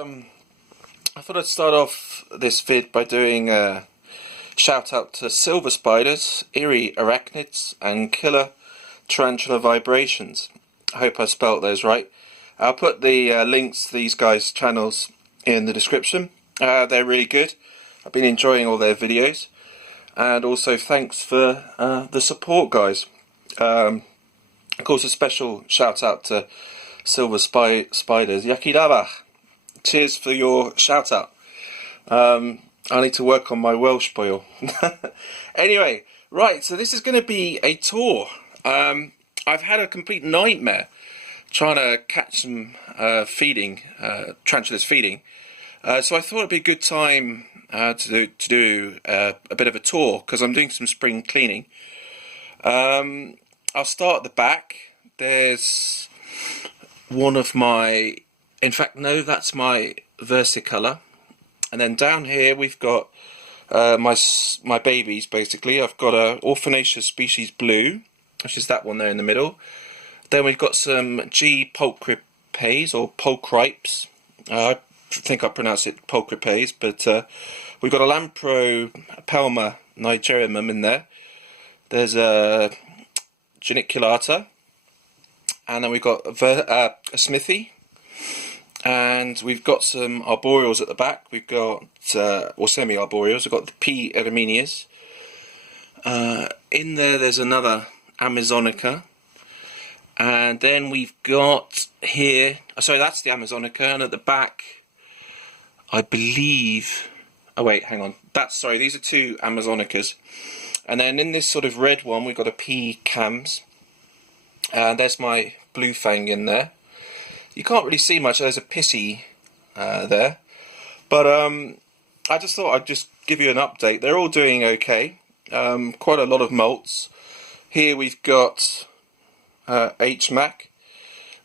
I thought I'd start off this vid by doing a shout out to silver spiders, eerie arachnids, and killer tarantula vibrations. I hope I spelt those right. I'll put the links to these guys' channels in the description. They're really good. I've been enjoying all their videos, and also thanks for the support, guys. Of course, a special shout out to silver spiders. Yakidabach. Cheers for your shout out. I need to work on my Welsh boil. Anyway, right, so this is going to be a tour. I've had a complete nightmare trying to catch some tarantulas feeding. So I thought it'd be a good time to do a bit of a tour, because I'm doing some spring cleaning. I'll start at the back. There's one of my, in fact no, that's my versicolor, and then down here we've got my babies. Basically, I've got a orphanaceous species blue, which is that one there in the middle. Then we've got some G. pulchripes or pulchripes. I think I pronounce it pulchripes, but we've got a Lampropelma nigerianum in there. There's a geniculata, and then we've got a smithy, and we've got some arboreals at the back. We've got, or semi-arboreals, we've got the P. ereminias. In there's another Amazonica, and then we've got here, sorry, that's the Amazonica, and at the back, I believe, oh wait, hang on, sorry, these are two Amazonicas. And then in this sort of red one, we've got a P. cams. There's my blue fang in there. You can't really see much. There's a pissy there. But I just thought I'd just give you an update. They're all doing okay. Quite a lot of molts. Here we've got HMAC.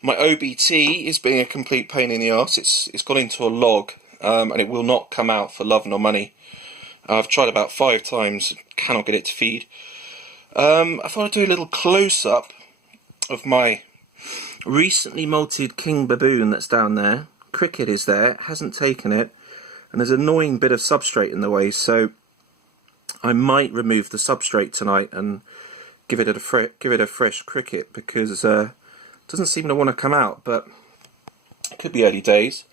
My OBT is being a complete pain in the arse. It's gone into a log, and it will not come out for love nor money. I've tried about 5 times, cannot get it to feed. I thought I'd do a little close-up of my recently molted king baboon that's down there. Cricket is there, it hasn't taken it, and there's an annoying bit of substrate in the way, so I might remove the substrate tonight and give it a fresh cricket, because it doesn't seem to want to come out, but it could be early days.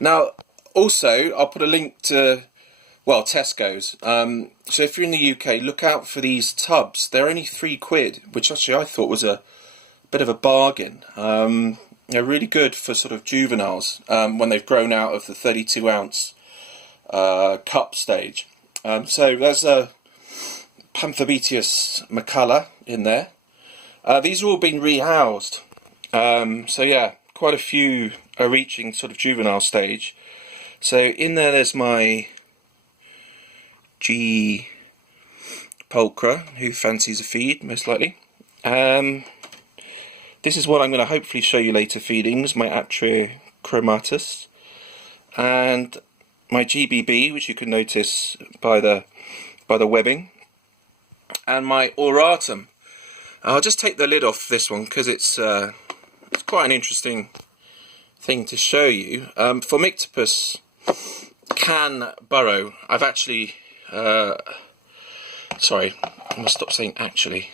Now, also, I'll put a link to, well, Tesco's. So if you're in the UK, look out for these tubs. They're only £3, which actually I thought was a bit of a bargain. They're really good for sort of juveniles when they've grown out of the 32-ounce cup stage. So there's a Panthobeteus macala in there. These are all been rehoused. So yeah, quite a few are reaching sort of juvenile stage. So in there's my G. pulchra, who fancies a feed, most likely. This is what I'm going to hopefully show you later feedings, my Atriochromatus, and my GBB, which you can notice by the webbing, and my auratum. I'll just take the lid off this one, because it's quite an interesting thing to show you. Phormictopus can burrow. I've actually, sorry, I must stop saying actually.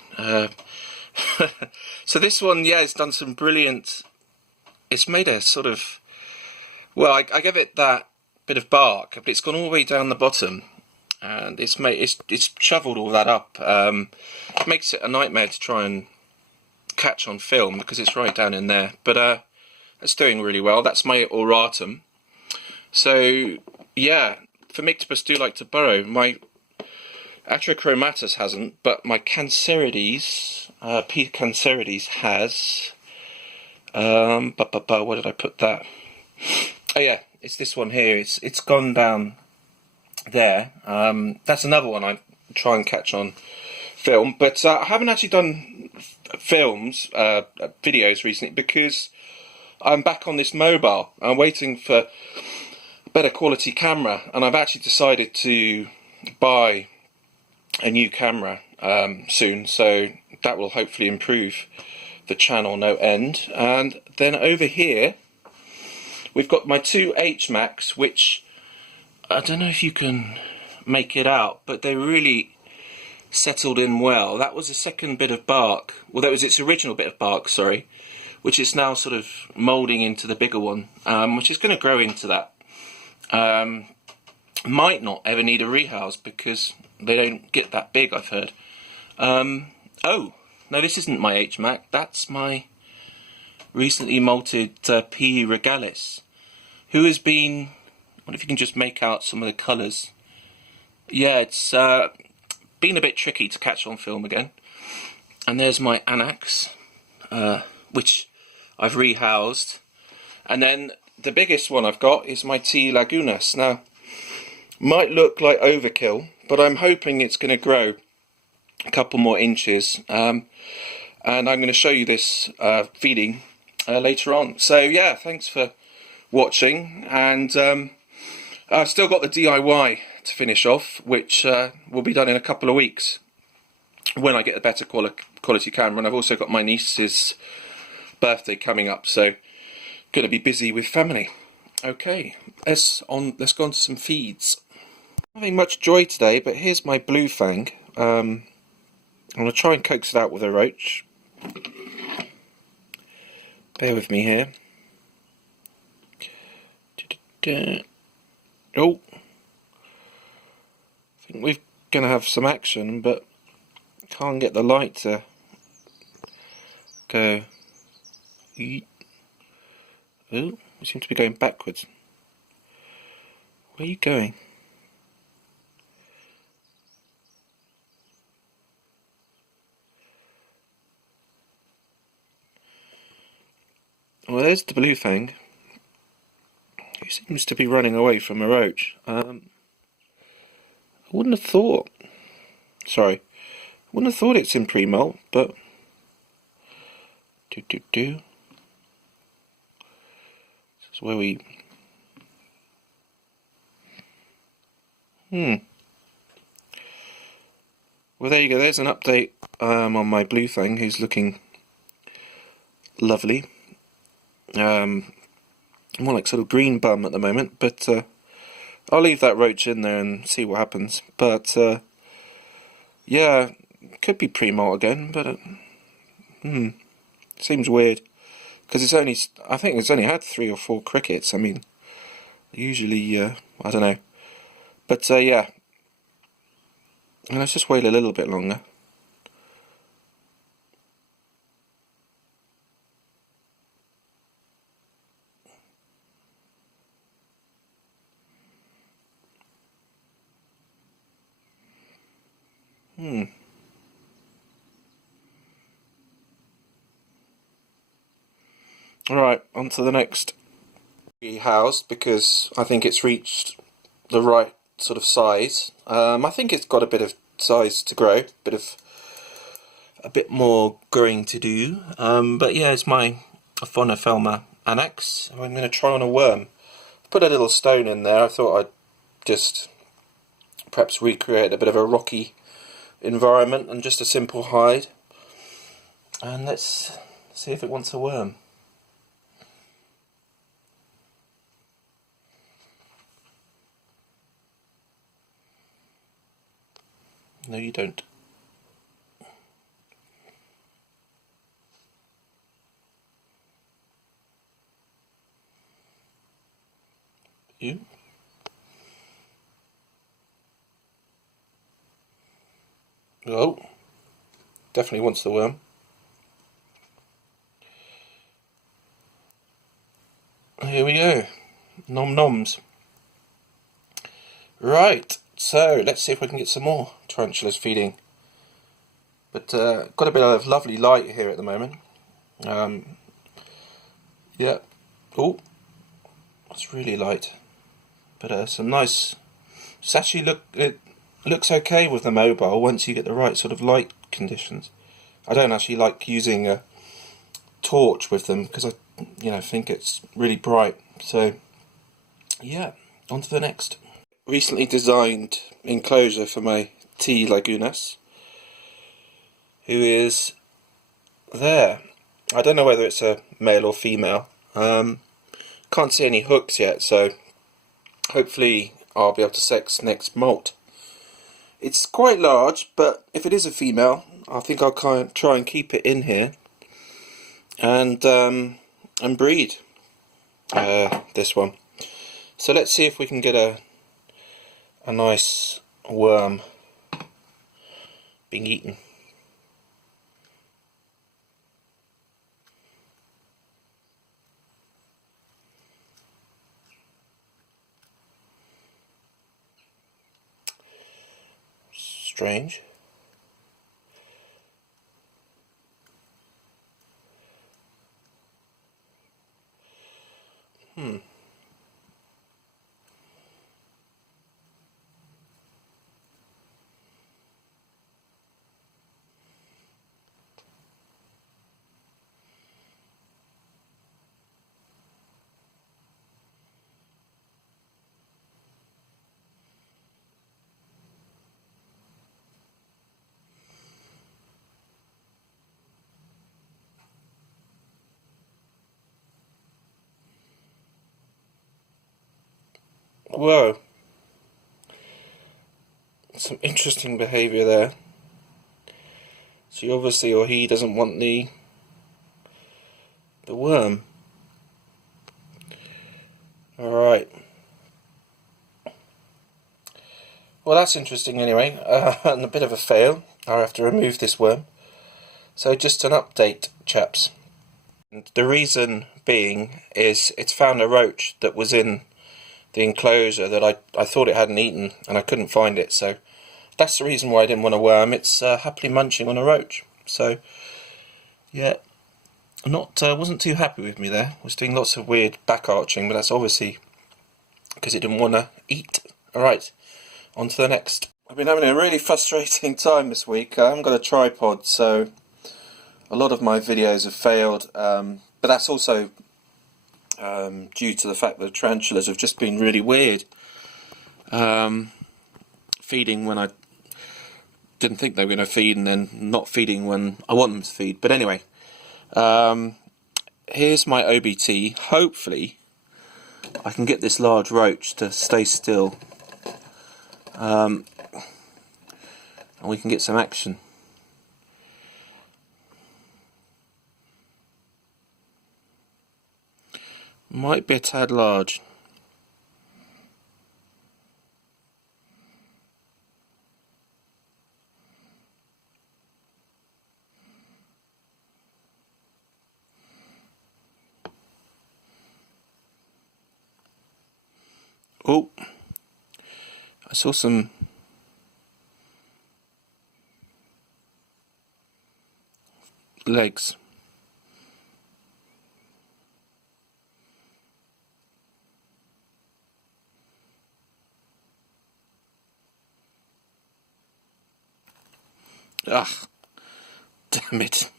So this one, yeah, it's done some brilliant, it's made a sort of, well, I gave it that bit of bark, but it's gone all the way down the bottom, and it's shoveled all that up. It makes it a nightmare to try and catch on film, because it's right down in there, but it's doing really well. That's my auratum. So yeah, Phormictopus do like to burrow. My Atriochromatus hasn't, but my Cancerides, P. Cancerides has. Where did I put that? Oh yeah, it's this one here. It's gone down there. That's another one I try and catch on film, but I haven't actually done videos recently, because I'm back on this mobile. I'm waiting for a better quality camera, and I've actually decided to buy a new camera soon, so that will hopefully improve the channel no end. And then over here we've got my two H-Macs, which I don't know if you can make it out, but they really settled in well. That was the second bit of bark. Well, that was its original bit of bark, sorry, which is now sort of moulding into the bigger one, which is going to grow into that. Might not ever need a rehouse because they don't get that big, I've heard. Oh, no, this isn't my H-Mac. That's my recently molted P. regalis, who has been... I wonder if you can just make out some of the colours. Yeah, it's been a bit tricky to catch on film again. And there's my anax, which I've rehoused. And then the biggest one I've got is my T. lagunas. Now, might look like overkill, but I'm hoping it's going to grow a couple more inches. And I'm going to show you this feeding later on. So yeah, thanks for watching. And I've still got the DIY to finish off, which will be done in a couple of weeks when I get a better quality camera. And I've also got my niece's birthday coming up, so going to be busy with family. Okay, let's go on to some feeds. Not having much joy today, but here's my blue fang. I'm going to try and coax it out with a roach. Bear with me here. Oh, I think we're going to have some action, but can't get the light to go. Oh, we seem to be going backwards. Where are you going? Well, there's the blue fang. He seems to be running away from a roach. I wouldn't have thought. Sorry, I wouldn't have thought it's in pre-molt, but This is where we. Well, there you go. There's an update on my blue fang, who's looking lovely. More like sort of green bum at the moment, but I'll leave that roach in there and see what happens. But yeah, could be pre-molt again, but seems weird because it's only, I think it's only had 3 or 4 crickets. I mean, usually I don't know, but yeah, and let's just wait a little bit longer. Alright, on to the next house, because I think it's reached the right sort of size. I think it's got a bit of size to grow, a bit more growing to do. But yeah, it's my Phonophelma anax. I'm going to try on a worm. Put a little stone in there. I thought I'd just perhaps recreate a bit of a rocky environment and just a simple hide. And let's see if it wants a worm. No, you don't. You? Oh, definitely wants the worm. Here we go. Nom noms. Right. So, let's see if we can get some more tarantulas feeding. But, got a bit of lovely light here at the moment. Yeah. Oh, it's really light. But, some nice... It's actually it looks okay with the mobile once you get the right sort of light conditions. I don't actually like using a torch with them because I think it's really bright. So, yeah, on to the next. Recently designed enclosure for my T. lagunas, who is there. I don't know whether it's a male or female. Can't see any hooks yet, so hopefully I'll be able to sex next molt. It's quite large, but if it is a female, I think I'll try and keep it in here and breed this one. So let's see if we can get a nice worm being eaten. Strange. Whoa. Some interesting behaviour there. So obviously, or he doesn't want the worm. Alright. Well, that's interesting anyway, and a bit of a fail. I'll have to remove this worm. So just an update, chaps. The reason being is it's found a roach that was in the enclosure that I thought it hadn't eaten, and I couldn't find it, so that's the reason why I didn't want a worm. It's happily munching on a roach. So yeah, wasn't too happy with me there. Was doing lots of weird back arching, but that's obviously because it didn't want to eat. Alright, on to the next. I've been having a really frustrating time this week. I haven't got a tripod, so a lot of my videos have failed, but that's also due to the fact that tarantulas have just been really weird. Feeding when I didn't think they were going to feed, and then not feeding when I want them to feed. But anyway, here's my OBT. Hopefully I can get this large roach to stay still, and we can get some action. Might be a tad large. Oh, I saw some legs. Ah, damn it.